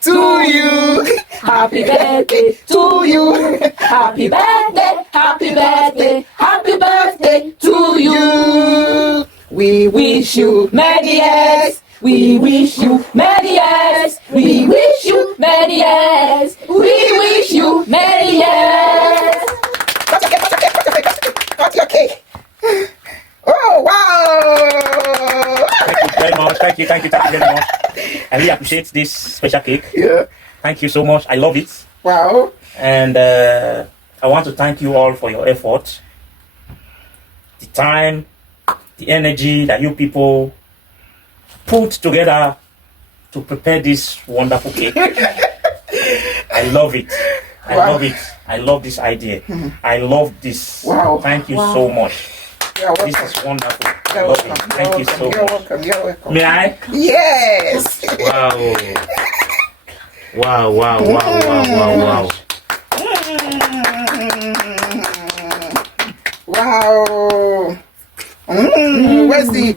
to you. Happy birthday to you. Happy birthday, happy birthday, happy birthday to you. We wish you many years. We wish you many years. We wish you many years. We wish you many years. Cut your cake. Oh, wow. Thank you very much. Thank you very much. I really appreciate this special cake. Yeah. Thank you so much. I love it. Wow. And I want to thank you all for your effort, the time, the energy that you people put together to prepare this wonderful cake. I love it. I love it. I love this idea. I love this. Wow. Thank you so much. You're welcome. This is wonderful. I You're love welcome. it. Thank you so You're much. welcome. You're welcome. May I? Yes. Wow. Wow, wow, wow, wow, wow, wow. Wow. Where's the...